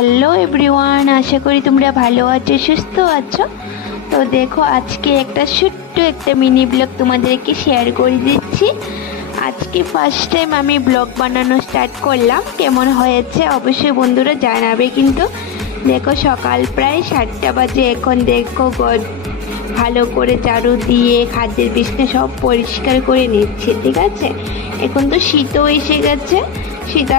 Hello everyone আশা করি তোমরা ভালো আছো, সুস্থ আছো। তো দেখো, আজকে একটা ছোট্ট একটা মিনি ব্লগ তোমাদেরকে শেয়ার করে দিচ্ছি। আজকে ফার্স্ট টাইম আমি ব্লগ বানানো স্টার্ট করলাম। কেমন হয়েছে অবশ্যই বন্ধুরা জানাবে কিন্তু। দেখো, সকাল প্রায় সাতটা বাজে। এখন দেখো গড ভালো করে চারু দিয়ে, খাদ্যের বিছনা সব পরিষ্কার করে নিচ্ছে, ঠিক আছে? এখন তো শীতও এসে গেছে। শীত